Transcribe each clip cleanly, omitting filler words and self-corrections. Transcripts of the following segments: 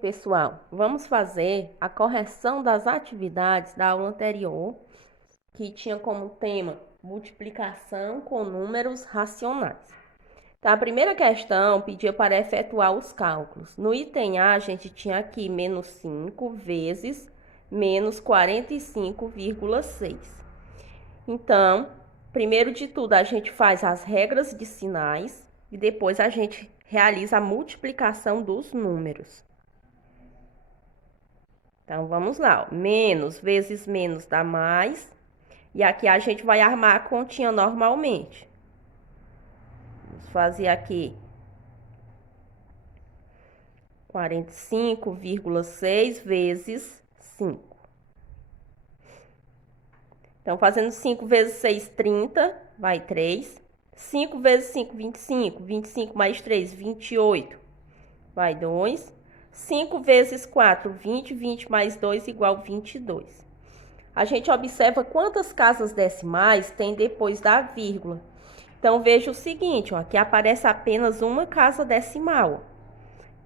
Pessoal, vamos fazer a correção das atividades da aula anterior, que tinha como tema multiplicação com números racionais. Então, a primeira questão pedia para efetuar os cálculos. No item A, a gente tinha aqui menos 5 vezes menos 45,6. Então, primeiro de tudo, a gente faz as regras de sinais e depois a gente realiza a multiplicação dos números. Então, vamos lá. Menos vezes menos dá mais. E aqui a gente vai armar a continha normalmente. Vamos fazer aqui 45,6 vezes 5. Então, fazendo 5 vezes 6, 30, vai 3. 5 vezes 5, 25. 25 mais 3, 28, vai 2. 5 vezes 4, 20. 20 mais 2 igual 22. A gente observa quantas casas decimais tem depois da vírgula. Então, veja o seguinte, ó, aqui aparece apenas uma casa decimal.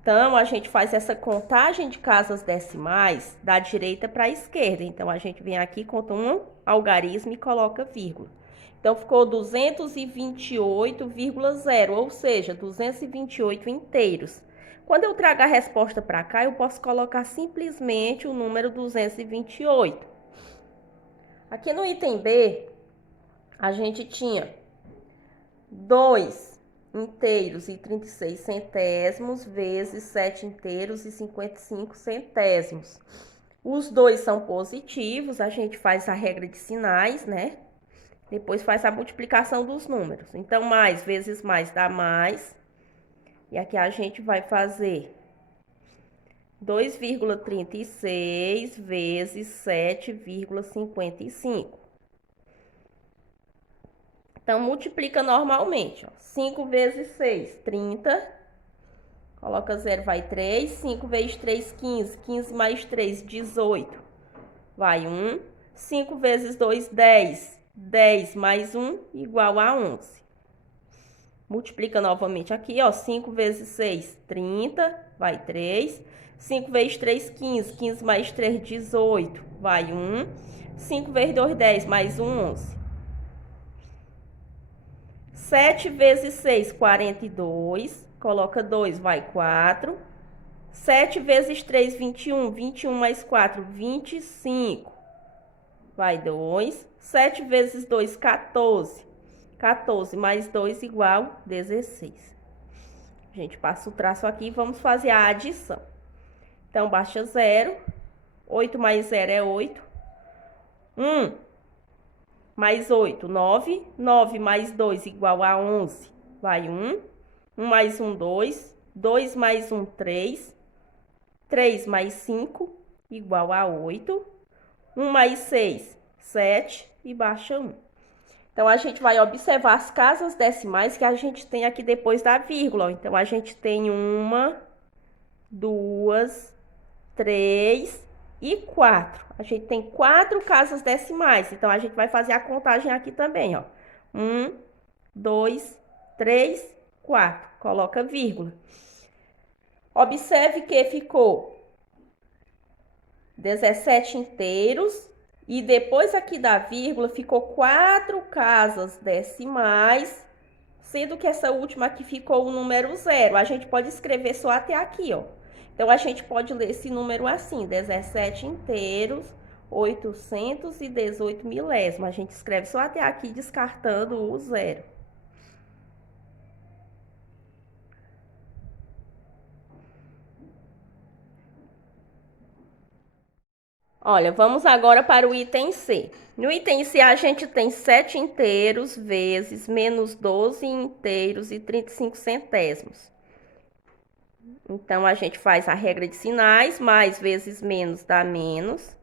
Então, a gente faz essa contagem de casas decimais da direita para a esquerda. Então, a gente vem aqui, conta um algarismo e coloca vírgula. Então, ficou 228,0, ou seja, 228 inteiros. Quando eu trago a resposta para cá, eu posso colocar simplesmente o número 228. Aqui no item B, a gente tinha 2 inteiros e 36 centésimos vezes 7 inteiros e 55 centésimos. Os dois são positivos, a gente faz a regra de sinais, né? Depois faz a multiplicação dos números. Então, mais vezes mais dá mais. E aqui a gente vai fazer 2,36 vezes 7,55. Então, multiplica normalmente, ó. 5 vezes 6, 30. Coloca 0, vai 3. 5 vezes 3, 15. 15 mais 3, 18. Vai 1. 5 vezes 2, 10. 10 mais 1, igual a 11. Multiplica novamente aqui, ó. 5 vezes 6, 30. Vai 3. 5 vezes 3, 15. 15 mais 3, 18. Vai 1. 5 vezes 2, 10. Mais 1, 11. 7 vezes 6, 42. Coloca 2, vai 4. 7 vezes 3, 21. 21 mais 4, 25. Vai 2. 7 vezes 2, 14. 14 mais 2 igual 16. A gente passa o traço aqui e vamos fazer a adição. Então, baixa 0. 8 mais 0 é 8. 1 mais 8, 9. 9 mais 2 igual a 11. Vai 1. 1 mais 1, 2. 2 mais 1, 3. 3 mais 5 igual a 8. 1 mais 6, 7. E baixa 1. Então, a gente vai observar as casas decimais que a gente tem aqui depois da vírgula. Então, a gente tem 1, 2, 3 e 4. A gente tem 4 casas decimais. Então, a gente vai fazer a contagem aqui também, ó. 1, 2, 3, 4. Coloca vírgula. Observe que ficou 17 inteiros. E depois aqui da vírgula ficou 4 casas decimais. Sendo que essa última aqui ficou o número 0. A gente pode escrever só até aqui, ó. Então, a gente pode ler esse número assim, 17 inteiros, 818 milésimos. A gente escreve só até aqui, descartando o 0. Olha, vamos agora para o item C. No item C, a gente tem 7 inteiros vezes menos 12 inteiros e 35 centésimos. Então, a gente faz a regra de sinais, mais vezes menos dá menos.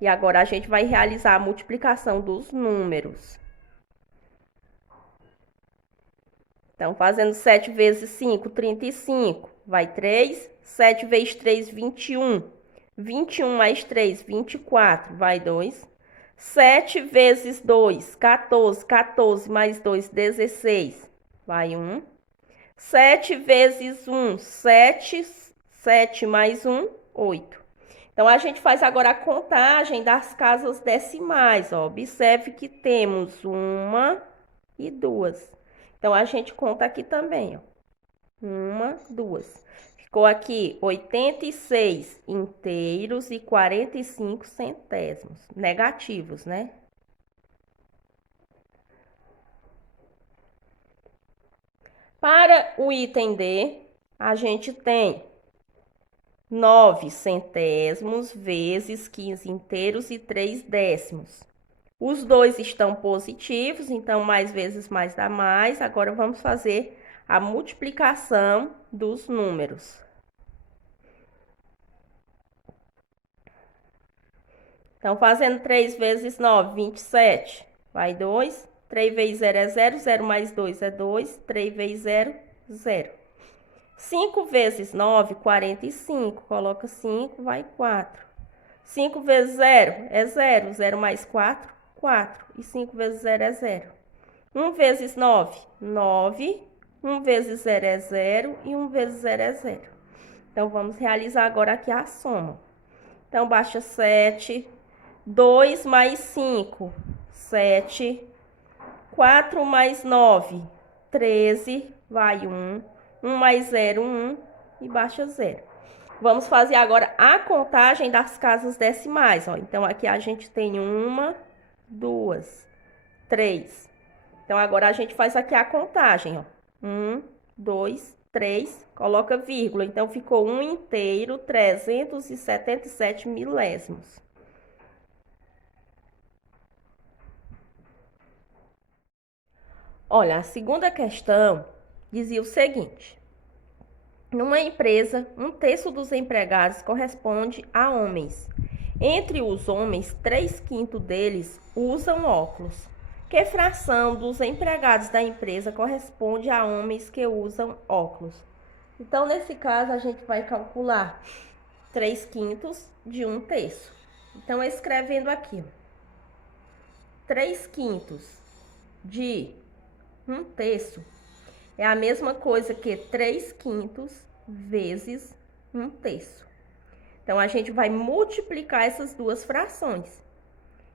E agora a gente vai realizar a multiplicação dos números. Então, fazendo 7 vezes 5, 35, vai 3. 7 vezes 3, 21. 21 mais 3, 24, vai 2. 7 vezes 2, 14. 14 mais 2, 16, vai 1. 7 vezes 1, 7. 7 mais 1, 8. Então, a gente faz agora a contagem das casas decimais, ó. Observe que temos 1 e 2. Então, a gente conta aqui também, ó. 1, 2. Ficou aqui 86 inteiros e 45 centésimos. Negativos, né? Para o item D, a gente tem 9 centésimos vezes 15 inteiros e 3 décimos. Os dois estão positivos, então mais vezes mais dá mais. Agora vamos fazer a multiplicação dos números. Então, fazendo 3 vezes 9, 27. Vai 2. 3 vezes 0 é 0. 0 mais 2 é 2. 3 vezes 0, 0. 5 vezes 9, 45. Coloca 5, vai 4. 5 vezes 0 é 0. 0 mais 4, 4. E 5 vezes 0 é 0. 1 vezes 9, 9. 1 vezes 0 é 0. E 1 vezes 0 é 0. Então, vamos realizar agora aqui a soma. Então, baixa 7. 2 mais 5, 7. 4 mais 9, 13. Vai 1. 1 mais 0, 1. E baixa 0. Vamos fazer agora a contagem das casas decimais, ó. Então, aqui a gente tem 1, 2, 3. Então, agora a gente faz aqui a contagem, ó. 1, 2, 3. Coloca vírgula. Então, ficou 1 inteiro, 377 milésimos. Olha, a segunda questão dizia o seguinte: numa empresa, 1/3 dos empregados corresponde a homens. Entre os homens, 3/5 deles usam óculos. Que fração dos empregados da empresa corresponde a homens que usam óculos? Então, nesse caso, a gente vai calcular 3/5 de 1/3. Então, escrevendo aqui, 3/5 de 1/3 é a mesma coisa que 3/5 vezes 1/3. Então, a gente vai multiplicar essas duas frações.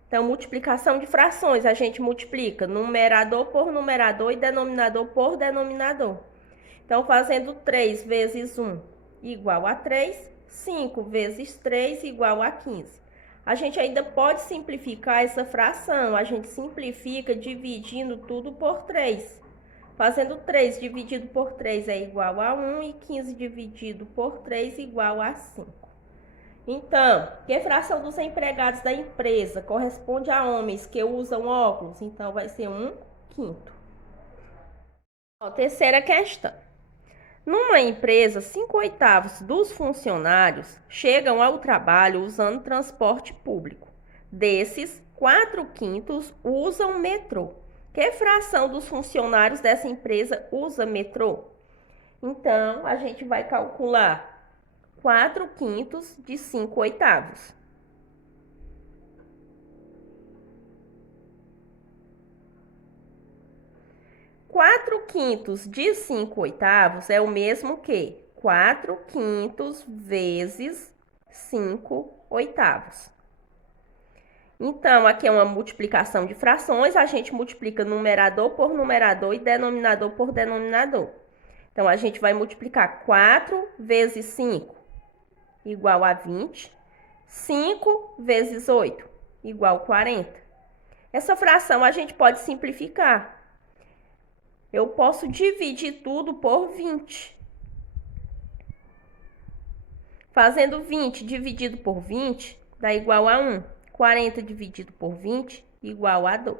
Então, multiplicação de frações, a gente multiplica numerador por numerador e denominador por denominador. Então, fazendo 3 vezes 1 igual a 3, 5 vezes 3 igual a 15. A gente ainda pode simplificar essa fração. A gente simplifica dividindo tudo por 3. Fazendo 3 dividido por 3 é igual a 1 e 15 dividido por 3 igual a 5. Então, que fração dos empregados da empresa corresponde a homens que usam óculos? Então, vai ser 1/5. Ó, terceira questão. Numa empresa, 5/8 dos funcionários chegam ao trabalho usando transporte público. Desses, 4/5 usam metrô. Que fração dos funcionários dessa empresa usa metrô? Então, a gente vai calcular 4/5 de 5/8. Quatro quintos de 5/8 é o mesmo que 4/5 vezes 5/8. Então, aqui é uma multiplicação de frações. A gente multiplica numerador por numerador e denominador por denominador. Então, a gente vai multiplicar 4 vezes 5 igual a 20. 5 vezes 8 igual a 40. Essa fração a gente pode simplificar. Eu posso dividir tudo por 20. Fazendo 20 dividido por 20 dá igual a 1. 40 dividido por 20 igual a 2.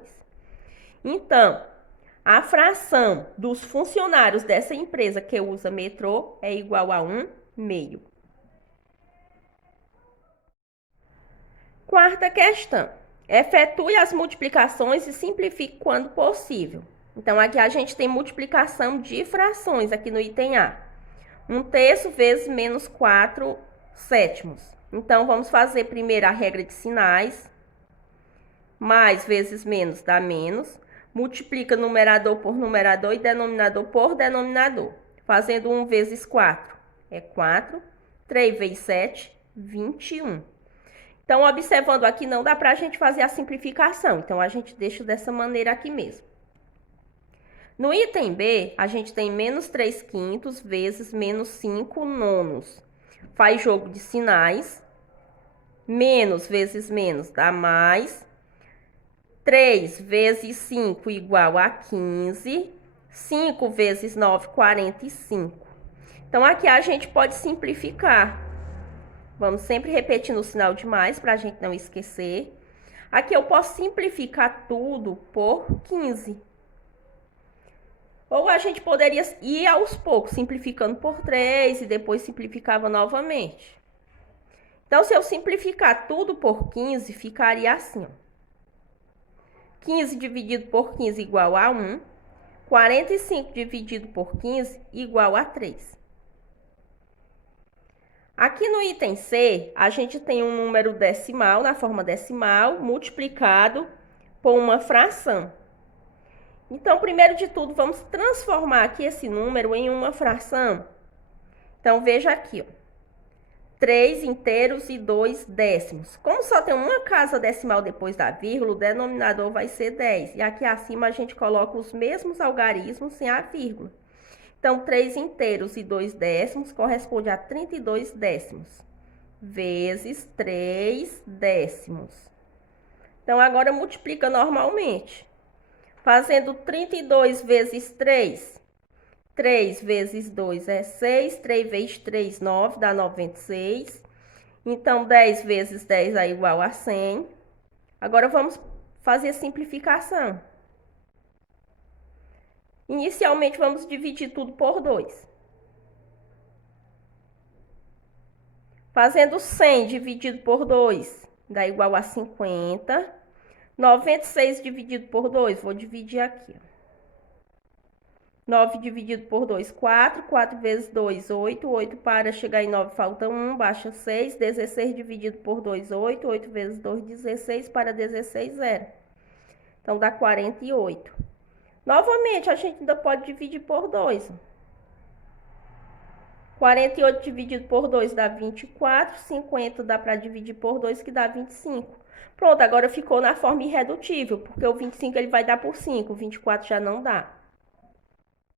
Então, a fração dos funcionários dessa empresa que usa metrô é igual a 1/2. Quarta questão. Efetue as multiplicações e simplifique quando possível. Então, aqui a gente tem multiplicação de frações aqui no item A. 1/3 vezes menos 4/7. Então, vamos fazer primeiro a regra de sinais. Mais vezes menos dá menos. Multiplica numerador por numerador e denominador por denominador. Fazendo 1 vezes 4 é 4. 3 vezes 7, 21. Então, observando aqui, não dá para a gente fazer a simplificação. Então, a gente deixa dessa maneira aqui mesmo. No item B, a gente tem menos 3 quintos vezes menos 5 nonos. Faz jogo de sinais. Menos vezes menos dá mais. 3 vezes 5 igual a 15. 5 vezes 9, 45. Então, aqui a gente pode simplificar. Vamos sempre repetindo o sinal de mais para a gente não esquecer. Aqui eu posso simplificar tudo por 15. Ou a gente poderia ir aos poucos, simplificando por 3 e depois simplificava novamente. Então, se eu simplificar tudo por 15, ficaria assim, ó. 15 dividido por 15 igual a 1. 45 dividido por 15 igual a 3. Aqui no item C, a gente tem um número decimal, na forma decimal, multiplicado por uma fração. Então, primeiro de tudo, vamos transformar aqui esse número em uma fração. Então, veja aqui, ó. 3 inteiros e 2 décimos. Como só tem uma casa decimal depois da vírgula, o denominador vai ser 10. E aqui acima a gente coloca os mesmos algarismos sem a vírgula. Então, 3 inteiros e 2 décimos corresponde a 32 décimos. Vezes 3 décimos. Então, agora multiplica normalmente. Fazendo 32 vezes 3. 3 vezes 2 é 6. 3 vezes 3, 9, dá 96. Então, 10 vezes 10 é igual a 100. Agora, vamos fazer a simplificação. Inicialmente, vamos dividir tudo por 2. Fazendo 100 dividido por 2, dá igual a 50. 96 dividido por 2, vou dividir aqui. 9 dividido por 2, 4. 4 vezes 2, 8. 8 para chegar em 9, falta 1, baixa 6. 16 dividido por 2, 8. 8 vezes 2, 16. Para 16, 0. Então, dá 48. Novamente, a gente ainda pode dividir por 2. 48 dividido por 2 dá 24. 50 dá para dividir por 2, que dá 25. Pronto, agora ficou na forma irredutível, porque o 25 ele vai dar por 5, o 24 já não dá.